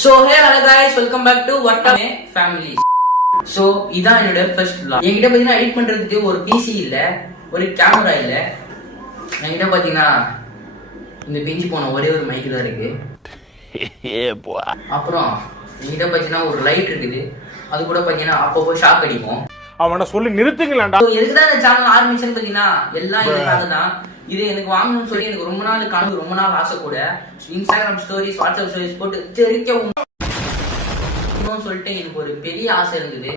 So hey hello guys, welcome back to Vattame Family. So இதான் என்னோட first vlog. என்கிட்ட பாத்தீங்கன்னா எடிட் பண்றதுக்கு ஒரு PC இல்ல, ஒரு கேமரா இல்ல. என்கிட்ட பாத்தீங்கன்னா இந்த பிஞ்சு போன ஒரே ஒரு மைக் தான் இருக்கு. அப்புறம் என்கிட்ட பாத்தீங்கன்னா ஒரு லைட் இருக்குது. அது கூட பாத்தீங்கன்னா அப்பப்போ ஷாக் அடிக்கும். அவனை சொல்லி நிறுத்துங்களேன்டா. எதுக்குதான் இந்த சேனல் ஆரம்பிச்சேன்னு பாத்தீங்கன்னா எல்லாம் இதுக்காக தான். இது எனக்கு வாங்கணும்னு சொல்லி எனக்கு ரொம்ப நாள் கனவு, ரொம்ப நாள் ஆசை கூட. இன்ஸ்டாகிராம் ஸ்டோரிஸ், வாட்ஸ்அப் ஸ்டோரிஸ் போட்டு தெரிக்க சொல்லிட்டு எனக்கு ஒரு பெரிய ஆசை இருந்தது.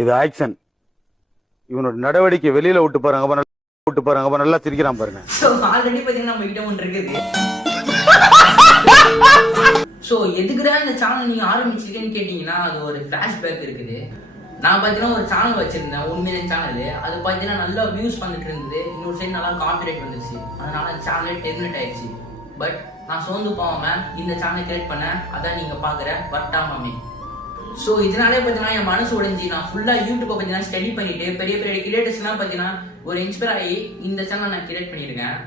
இது ஆக்சன். இவனோட நடவடிக்கை வெளியில விட்டு பாருங்க, நல்லா சிரிக்கிறான் பாருங்க. சோ ஆல்ரெடி பாத்தீங்கன்னா நம்ம கிட்ட ஒன்று இருக்குது. சோ எதுக்குதான் இந்த சேனல் நீங்க ஆரம்பிச்சிருக்கேன்னு கேட்டீங்கன்னா அது ஒரு பிளாஷ்பேக் இருக்குது. நான் பாத்தீங்கன்னா ஒரு சேனல் வச்சிருந்தேன், உண்மையான சேனல். அது பாத்தீங்கன்னா நல்லா வியூஸ் பண்ணிட்டு இருந்தது. இன்னொரு சைடு நல்லா கான்ஃபிடென்ட் வந்துச்சு. அதனால சேனலே டெர்மினேட் ஆயிடுச்சு. பட் நான் சோர்ந்து போகாம இந்த சேனலை கிரியேட் பண்ணேன். அதான் நீங்க பாக்குற வட்டாமே. ஸோ இதனாலே பார்த்தீங்கன்னா என் மனசு உடைஞ்சி நான் ஃபுல்லாக யூடியூப்பை பார்த்தீங்கன்னா ஸ்டடி பண்ணிட்டு பெரிய பெரிய கிரியேட்டர்ஸ்லாம் பார்த்தீங்கன்னா ஒரு இன்ஸ்பயர் ஆகி இந்த சேனலை நான் கிரியேட் பண்ணியிருக்கேன்.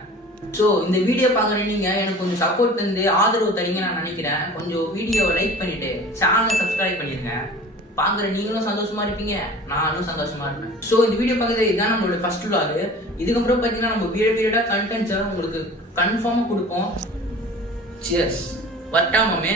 ஸோ இந்த வீடியோ பார்க்குறேன் நீங்கள் எனக்கு கொஞ்சம் சப்போர்ட் தந்து ஆதரவு தரீங்க நான் நினைக்கிறேன். கொஞ்சம் வீடியோவை லைக் பண்ணிட்டு சேனலை சப்ஸ்கிரைப் பண்ணிருங்க. பார்க்குற நீங்களும் சந்தோஷமா இருப்பீங்க, நானும் சந்தோஷமா இருப்பேன். ஸோ இந்த வீடியோ பார்க்குறது இதுதான் நம்மளோட ஃபர்ஸ்ட் vlog. இதுக்கப்புறம் பார்த்தீங்கன்னா நம்ம பீரியடாக கண்டென்ட்ஸை உங்களுக்கு கன்ஃபார்மாக கொடுப்போம். சியர்ஸ் வட்டாமே.